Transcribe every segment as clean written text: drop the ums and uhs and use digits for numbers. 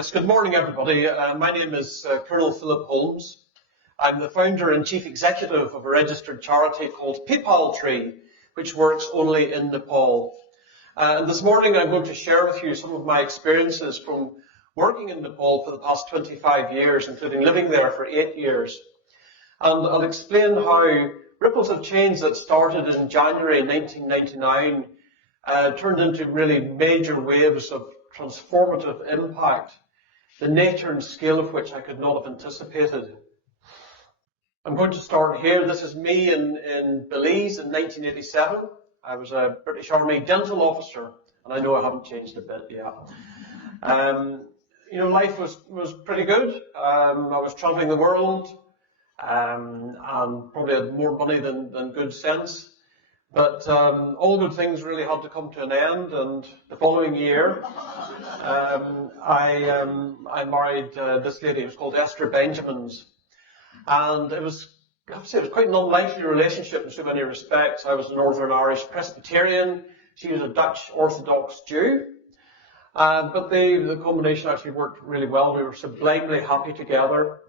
Yes, good morning everybody. My name is Colonel Philip Holmes. I'm the founder and chief executive of a registered charity called TEDxUWE, which works only in Nepal. And this morning I'm going to share with you some of my experiences from working in Nepal for the past 25 years, including living there for 8 years. And I'll explain how ripples of change that started in January 1999 turned into really major waves of transformative impact, the nature and scale of which I could not have anticipated. I'm going to start here. This is me in Belize in 1987. I was a British Army dental officer, and I know I haven't changed a bit yet. Life was pretty good. I was traveling the world, and probably had more money than good sense. But all good things really had to come to an end, and the following year I married this lady. It was called Esther Benjamins, and I have to say, it was quite an unlikely relationship in so many respects. I was a Northern Irish Presbyterian, she was a Dutch Orthodox Jew, but the combination actually worked really well. We were sublimely happy together.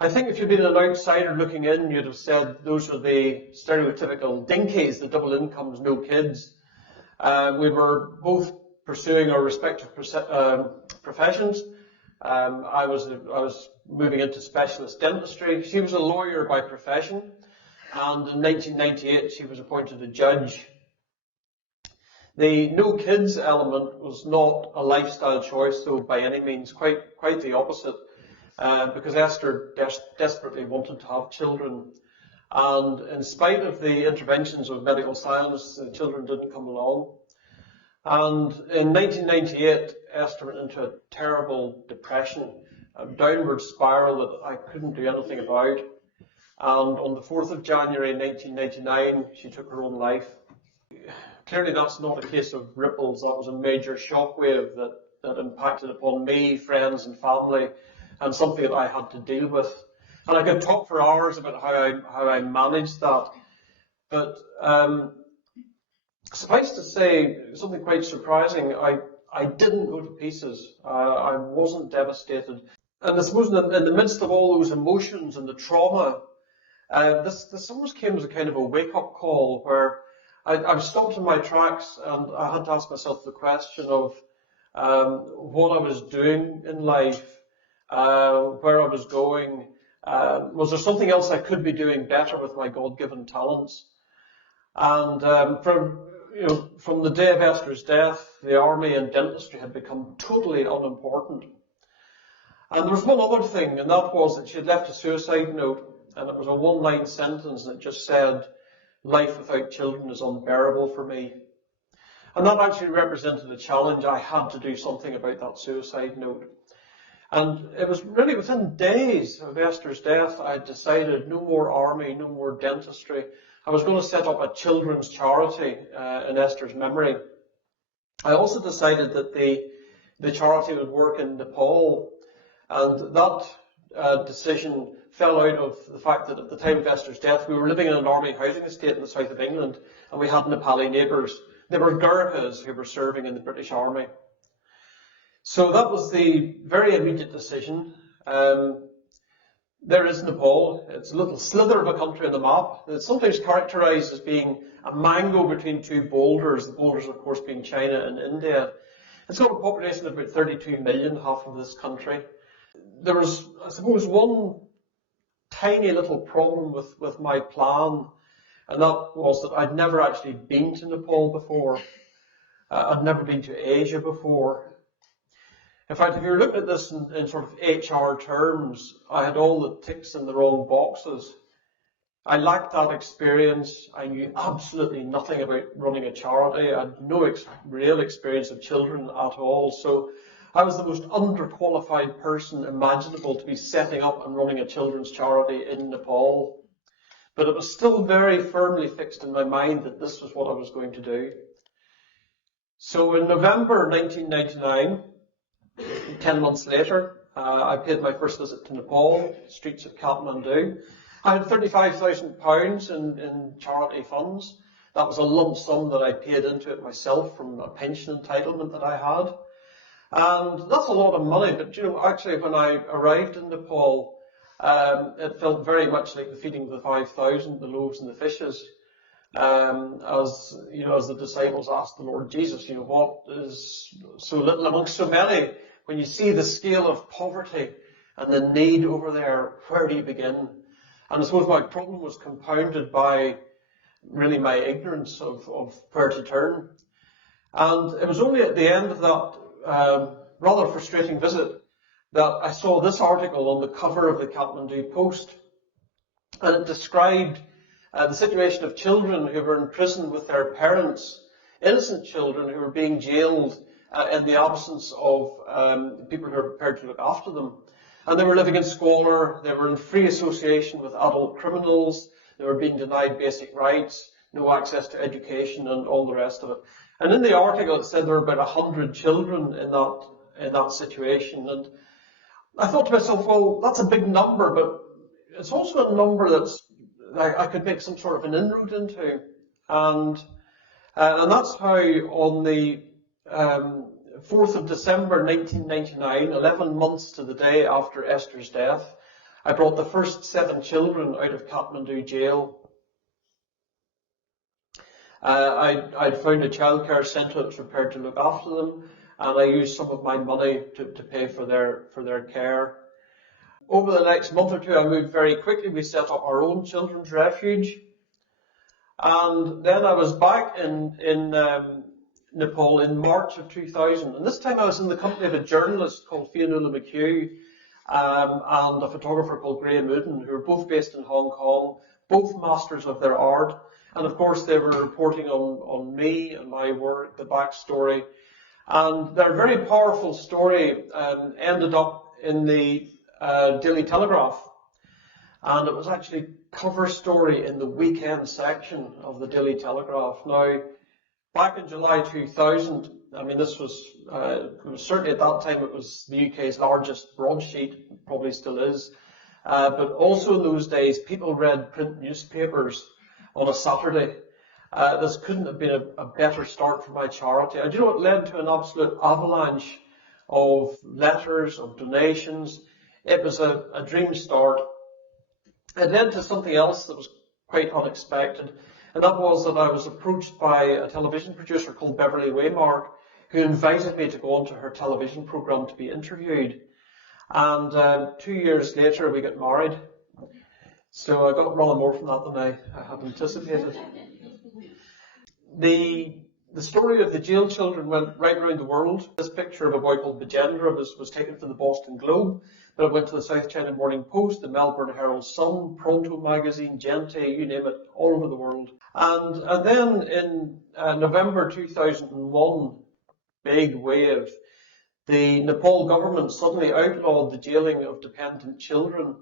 I think if you'd been an outsider looking in, you'd have said those are the stereotypical dinkies, the double incomes, no kids. We were both pursuing our respective professions. I was moving into specialist dentistry. She was a lawyer by profession, and in 1998 she was appointed a judge. The no kids element was not a lifestyle choice, though, by any means, quite the opposite. Because Esther desperately wanted to have children, and in spite of the interventions of medical science, the children didn't come along. And in 1998, Esther went into a terrible depression, a downward spiral that I couldn't do anything about. And on the 4th of January 1999, she took her own life. Clearly, that's not a case of ripples. That was a major shockwave that impacted upon me, friends, and family, and something that I had to deal with. And I could talk for hours about how I managed that. But suffice to say, something quite surprising, I didn't go to pieces. I wasn't devastated. And I suppose in the midst of all those emotions and the trauma, this almost came as a kind of a wake-up call where I was stopped in my tracks, and I had to ask myself the question of what I was doing in life, where I was going. Was there something else I could be doing better with my God-given talents? And from the day of Esther's death, the army and dentistry had become totally unimportant. And there was one other thing, and that was that she had left a suicide note, and it was a one-line sentence, and it just said, "Life without children is unbearable for me." And that actually represented a challenge. I had to do something about that suicide note. And it was really within days of Esther's death, I had decided no more army, no more dentistry. I was going to set up a children's charity in Esther's memory. I also decided that the charity would work in Nepal, and that decision fell out of the fact that at the time of Esther's death, we were living in an army housing estate in the south of England, and we had Nepali neighbours. They were Gurkhas who were serving in the British Army. So that was the very immediate decision. There is Nepal. It's a little slither of a country on the map. It's sometimes characterised as being a mango between two boulders, the boulders of course being China and India. It's got a population of about 32 million, half of this country. There was, I suppose, one tiny little problem with my plan, and that was that I'd never actually been to Nepal before. I'd never been to Asia before. In fact, if you're looking at this in sort of HR terms, I had all the ticks in the wrong boxes. I lacked that experience. I knew absolutely nothing about running a charity. I had no real experience of children at all. So I was the most underqualified person imaginable to be setting up and running a children's charity in Nepal. But it was still very firmly fixed in my mind that this was what I was going to do. So in November 1999, 10 months later, I paid my first visit to Nepal, streets of Kathmandu. I had £35,000 in charity funds. That was a lump sum that I paid into it myself from a pension entitlement that I had. And that's a lot of money, but actually when I arrived in Nepal, it felt very much like the feeding of the 5,000, the loaves and the fishes. As the disciples asked the Lord Jesus, what is so little amongst so many? When you see the scale of poverty and the need over there, where do you begin? And I suppose my problem was compounded by really my ignorance of where to turn. And it was only at the end of that rather frustrating visit that I saw this article on the cover of the Kathmandu Post. And it described the situation of children who were in prison with their parents, innocent children who were being jailed in the absence of people who were prepared to look after them. And they were living in squalor, they were in free association with adult criminals, they were being denied basic rights, no access to education and all the rest of it. And in the article it said there were about 100 children in that situation. And I thought to myself, well, that's a big number, but it's also a number that's I could make some sort of an inroad into. And that's how on the 4th of December 1999, 11 months to the day after Esther's death, I brought the first 7 children out of Kathmandu jail. I'd found a childcare centre that was prepared to look after them, and I used some of my money to pay for their care. Over the next month or two, I moved very quickly. We set up our own children's refuge. And then I was back in Nepal in March of 2000. And this time I was in the company of a journalist called Fionnuala McHugh and a photographer called Graham Uden, who were both based in Hong Kong, both masters of their art. And of course, they were reporting on me and my work, the backstory. And their very powerful story ended up in the Daily Telegraph, and it was actually cover story in the weekend section of the Daily Telegraph. Now, back in July 2000, I mean, this was certainly at that time it was the UK's largest broadsheet, probably still is, but also in those days people read print newspapers on a Saturday. This couldn't have been a better start for my charity. And it led to an absolute avalanche of letters, of donations. It was a dream start. It led to something else that was quite unexpected, and that was that I was approached by a television producer called Beverly Waymark, who invited me to go onto her television programme to be interviewed. And 2 years later, we got married. So I got rather more from that than I had anticipated. The story of the jail children went right around the world. This picture of a boy called Bajendra was taken from the Boston Globe, but it went to the South China Morning Post, the Melbourne Herald Sun, Pronto magazine, Gente, you name it, all over the world. And then in November 2001, big wave, the Nepal government suddenly outlawed the jailing of dependent children.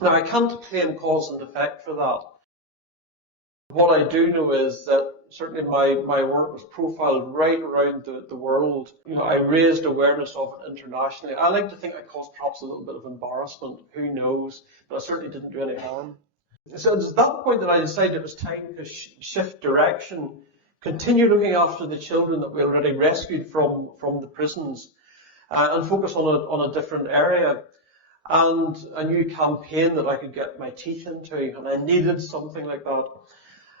Now, I can't claim cause and effect for that. What I do know is that certainly my work was profiled right around the world. I raised awareness of it internationally. I like to think I caused perhaps a little bit of embarrassment. Who knows? But I certainly didn't do any harm. So it's at that point that I decided it was time to shift direction, continue looking after the children that we already rescued from the prisons, and focus on a different area. And a new campaign that I could get my teeth into, and I needed something like that.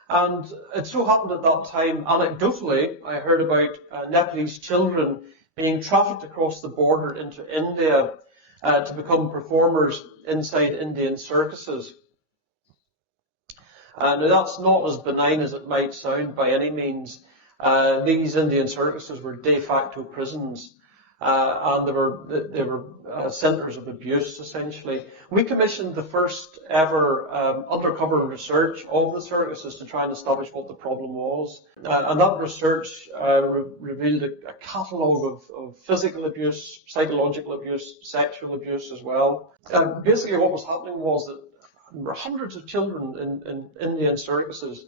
And it so happened at that time, anecdotally, I heard about Nepalese children being trafficked across the border into India to become performers inside Indian circuses. Now that's not as benign as it might sound by any means. These Indian circuses were de facto prisons. And they were centres of abuse, essentially. We commissioned the first ever undercover research of the circuses to try and establish what the problem was. And that research revealed a catalogue of physical abuse, psychological abuse, sexual abuse as well. Basically what was happening was that there were hundreds of children in Indian circuses,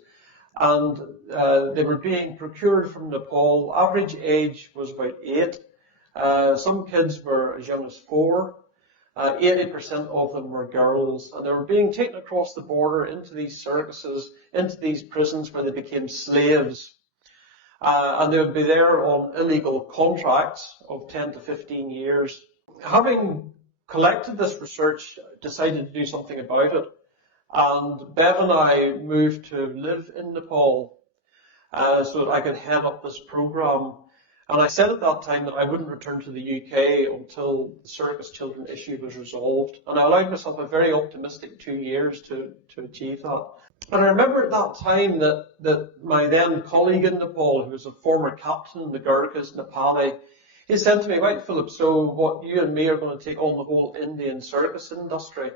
and they were being procured from Nepal. Average age was about 8. Some kids were as young as 4. 80% of them were girls, and they were being taken across the border into these circuses, into these prisons where they became slaves. and they would be there on illegal contracts of 10 to 15 years. Having collected this research, decided to do something about it, and Bev and I moved to live in Nepal so that I could head up this program. And I said at that time that I wouldn't return to the UK until the circus children issue was resolved. And I allowed myself a very optimistic 2 years to achieve that. And I remember at that time that my then colleague in Nepal, who was a former captain in the Gurkhas, Nepali, he said to me, right, Philip, so what, you and me are going to take on the whole Indian circus industry?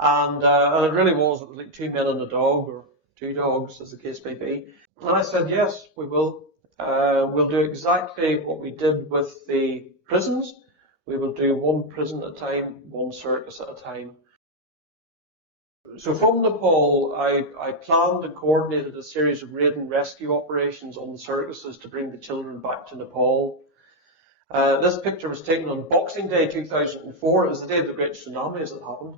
And it really was, it was like 2 men and a dog, or 2 dogs, as the case may be. And I said, yes, we will. We'll do exactly what we did with the prisons. We will do 1 prison at a time, 1 circus at a time. So from Nepal, I planned and coordinated a series of raid and rescue operations on the circuses to bring the children back to Nepal. This picture was taken on Boxing Day 2004. It was the day of the Great Tsunami as it happened.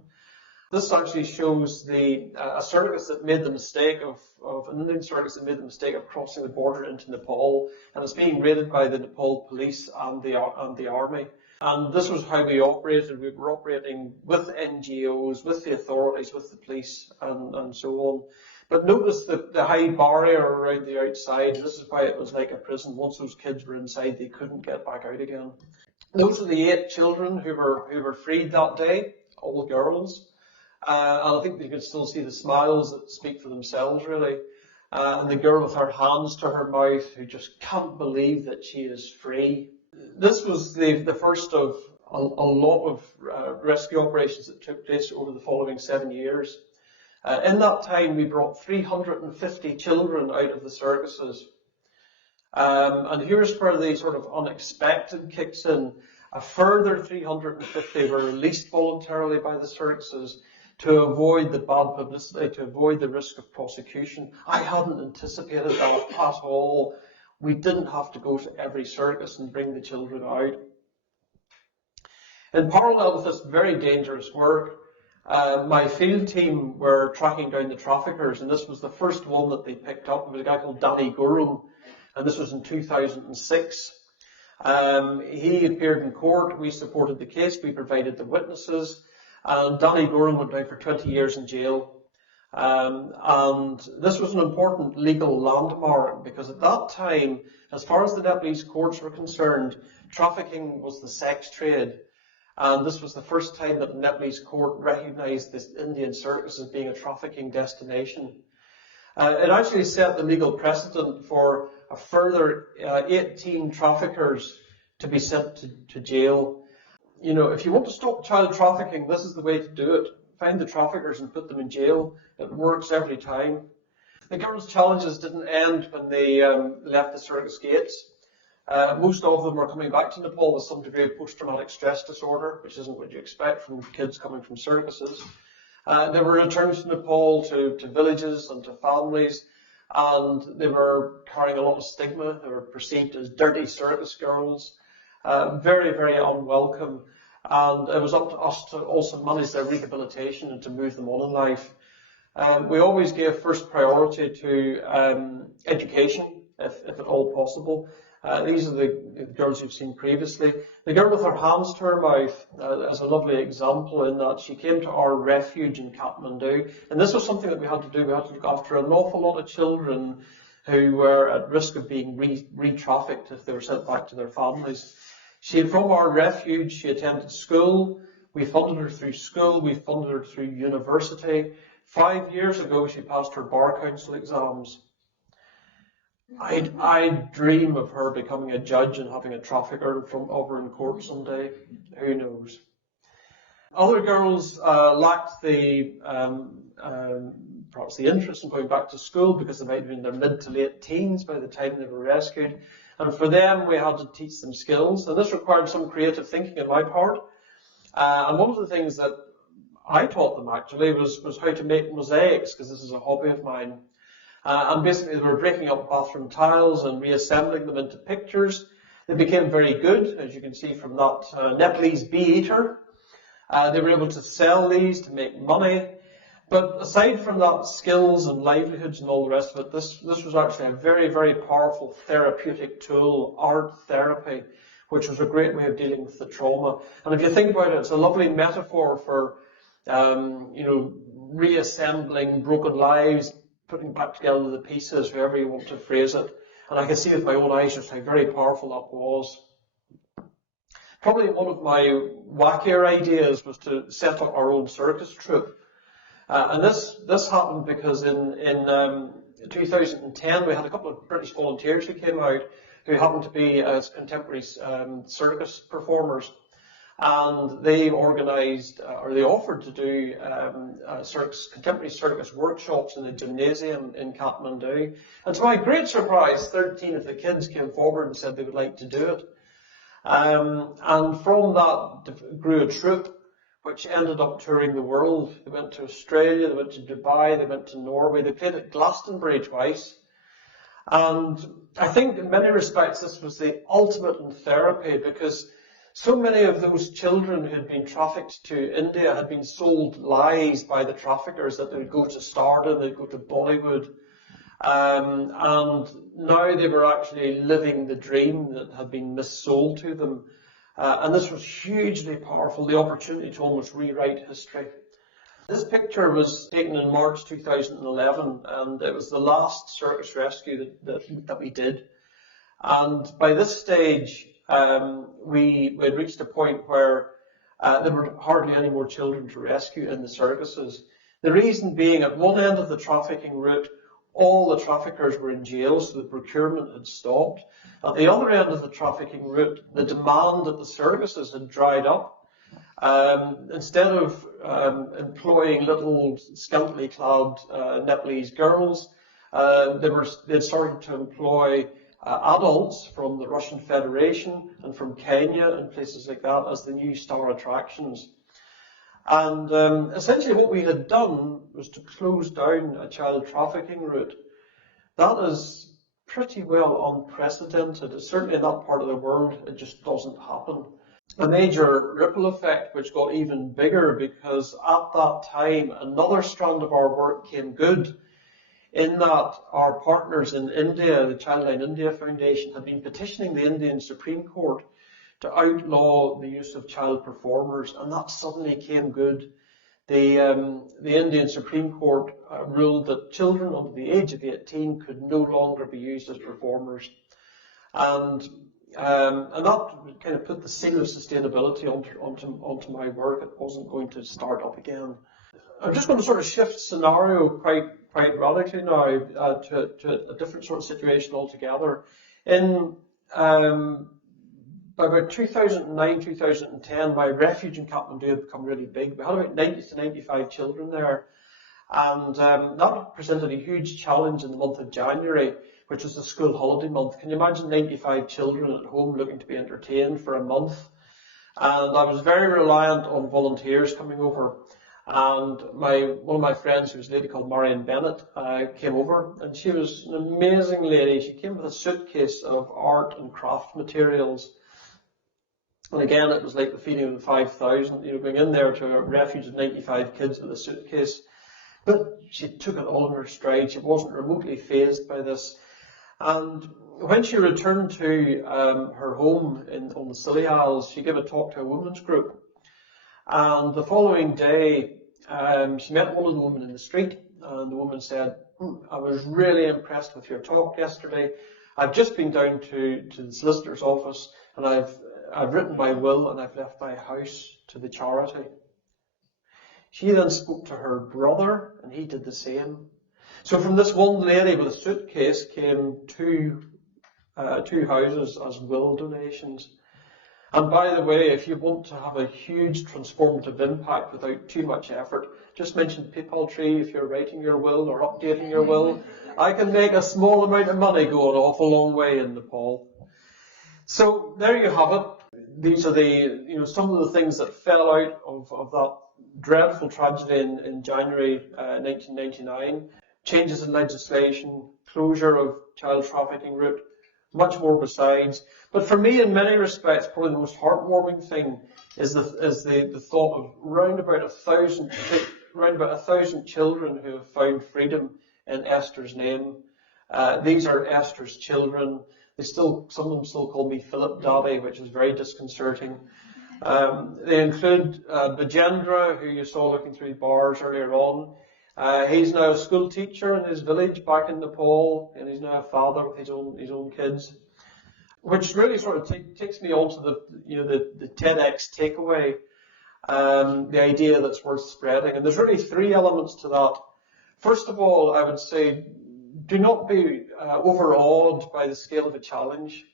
This actually shows a circus that made the mistake of an Indian circus that made the mistake of crossing the border into Nepal, and it's being raided by the Nepal police and the army. And this was how we operated. We were operating with NGOs, with the authorities, with the police, and so on. But notice the high barrier around the outside. This is why it was like a prison. Once those kids were inside, they couldn't get back out again. Those are the 8 children who were freed that day, all girls. And I think you can still see the smiles that speak for themselves, really. And the girl with her hands to her mouth, who just can't believe that she is free. This was the first of a lot of rescue operations that took place over the following 7 years. In that time, we brought 350 children out of the circuses. And here's where the sort of unexpected kicks in. A further 350 were released voluntarily by the circuses to avoid the bad publicity, to avoid the risk of prosecution. I hadn't anticipated that at all. We didn't have to go to every circus and bring the children out. In parallel with this very dangerous work, my field team were tracking down the traffickers, and this was the first one that they picked up. It was a guy called Danny Gorham, and this was in 2006. He appeared in court. We supported the case. We provided the witnesses. And Danny Gorham went down for 20 years in jail. And this was an important legal landmark because at that time, as far as the Nepalese courts were concerned, trafficking was the sex trade. And this was the first time that the Nepalese court recognized this Indian circus as being a trafficking destination. It actually set the legal precedent for a further 18 traffickers to be sent to jail. You know, if you want to stop child trafficking, this is the way to do it. Find the traffickers and put them in jail. It works every time. The girls' challenges didn't end when they left the circus gates. Most of them were coming back to Nepal with some degree of post-traumatic stress disorder, which isn't what you expect from kids coming from circuses. They were returned to Nepal to villages and to families, and they were carrying a lot of stigma. They were perceived as dirty circus girls. Very, very unwelcome, and it was up to us to also manage their rehabilitation and to move them on in life. We always gave first priority to education, if at all possible. These are the girls you've seen previously. The girl with her hands to her mouth is a lovely example in that she came to our refuge in Kathmandu, and this was something that we had to do. We had to look after an awful lot of children who were at risk of being re-trafficked if they were sent back to their families. From our refuge, she attended school. We funded her through school. We funded her through university. 5 years ago, she passed her bar council exams. I dream of her becoming a judge and having a trafficker over in court someday. Who knows? Other girls lacked perhaps the interest in going back to school because they might have been in their mid to late teens by the time they were rescued. And for them, we had to teach them skills. And this required some creative thinking on my part. And one of the things that I taught them actually was how to make mosaics, because this is a hobby of mine. And basically, they were breaking up bathroom tiles and reassembling them into pictures. They became very good, as you can see from that Nepalese bee eater. They were able to sell these to make money. But aside from that, skills and livelihoods and all the rest of it, this was actually a very, very powerful therapeutic tool, art therapy, which was a great way of dealing with the trauma. And if you think about it, it's a lovely metaphor for, reassembling broken lives, putting back together the pieces, however you want to phrase it. And I can see with my own eyes just how very powerful that was. Probably one of my wackier ideas was to set up our own circus troupe. And this happened because in 2010 we had a couple of British volunteers who came out who happened to be contemporary circus performers, and they organised or they offered to do contemporary circus workshops in the gymnasium in Kathmandu. And to my great surprise, 13 of the kids came forward and said they would like to do it. And from that grew a troupe which ended up touring the world. They went to Australia, they went to Dubai, they went to Norway, they played at Glastonbury twice. And I think in many respects this was the ultimate in therapy, because so many of those children who had been trafficked to India had been sold lies by the traffickers that they would go to stardom, they'd go to Bollywood. And now they were actually living the dream that had been missold to them. And this was hugely powerful, the opportunity to almost rewrite history. This picture was taken in March 2011, and it was the last circus rescue that we did. And by this stage, we had reached a point where there were hardly any more children to rescue in the circuses. The reason being, at one end of the trafficking route, all the traffickers were in jail, so the procurement had stopped. At the other end of the trafficking route, the demand at the services had dried up. Instead of employing little scantily clad Nepalese girls, they started to employ adults from the Russian Federation and from Kenya and places like that as the new star attractions. And essentially what we had done was to close down a child trafficking route. That is pretty well unprecedented. It's certainly in that part of the world, it just doesn't happen. A major ripple effect which got even bigger, because at that time another strand of our work came good, in that our partners in India, the Childline India Foundation, had been petitioning the Indian Supreme Court to outlaw the use of child performers, and that suddenly came good. The Indian Supreme Court ruled that children under the age of 18 could no longer be used as performers, and that kind of put the seal of sustainability onto my work. It wasn't going to start up again. I'm just going to sort of shift scenario quite radically now to a different sort of situation altogether. In by about 2009, 2010, my refuge in Kathmandu had become really big. We had about 90 to 95 children there. And that presented a huge challenge in the month of January, which was the school holiday month. Can you imagine 95 children at home looking to be entertained for a month? And I was very reliant on volunteers coming over. And one of my friends, who was a lady called Marion Bennett, came over, and she was an amazing lady. She came with a suitcase of art and craft materials. And again, it was like the feeding of the 5,000, going in there to a refuge of 95 kids with a suitcase. But she took it all in her stride. She wasn't remotely fazed by this. And when she returned to her home on the Scilly Isles, she gave a talk to a women's group. And the following day, she met one of the women in the street, and the woman said, I was really impressed with your talk yesterday. I've just been down to the solicitor's office, and I've written my will, and I've left my house to the charity. She then spoke to her brother, and he did the same. So from this one lady with a suitcase came two houses as will donations. And by the way, if you want to have a huge transformative impact without too much effort, just mention PayPal Tree if you're writing your will or updating your will. I can make a small amount of money go an awful long way in Nepal. So there you have it. These are some of the things that fell out of that dreadful tragedy in January 1999. Changes in legislation, closure of child trafficking route, much more besides. But for me, in many respects, probably the most heartwarming thing is the thought of round about around about 1,000 children who have found freedom in Esther's name. These are Esther's children. Some of them still call me Philip Daddy, which is very disconcerting. They include Bajendra, who you saw looking through bars earlier on. He's now a school teacher in his village back in Nepal, and he's now a father with his own kids. Which really sort of takes me on to the TEDx takeaway, the idea that's worth spreading. And there's really three elements to that. First of all, I would say, do not be overawed by the scale of the challenge.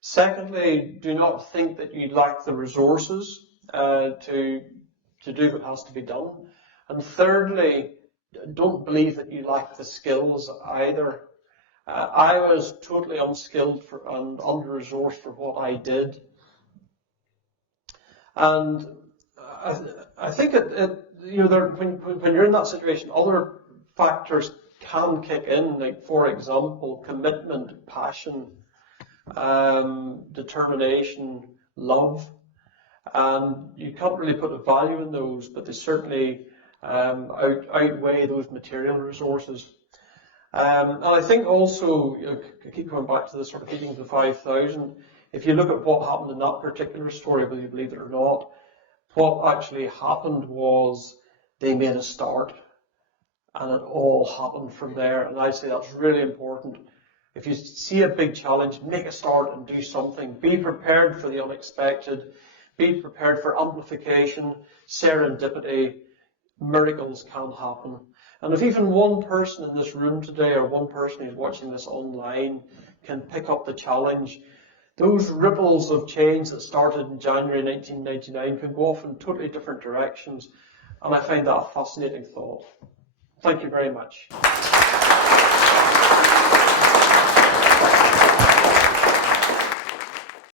Secondly, do not think that you lack the resources to do what has to be done. And thirdly, don't believe that you lack the skills either. I was totally unskilled and under-resourced for what I did. And I think when you're in that situation, other factors can kick in, like, for example, commitment, passion, determination, love. And you can't really put a value in those, but they certainly outweigh those material resources. And I think also, I keep going back to the sort of feeding the 5,000. If you look at what happened in that particular story, whether you believe it or not, what actually happened was they made a start, and it all happened from there. And I say that's really important. If you see a big challenge, make a start and do something. Be prepared for the unexpected. Be prepared for amplification, serendipity. Miracles can happen. And if even one person in this room today, or one person who's watching this online, can pick up the challenge, those ripples of change that started in January 1999 can go off in totally different directions. And I find that a fascinating thought. Thank you very much.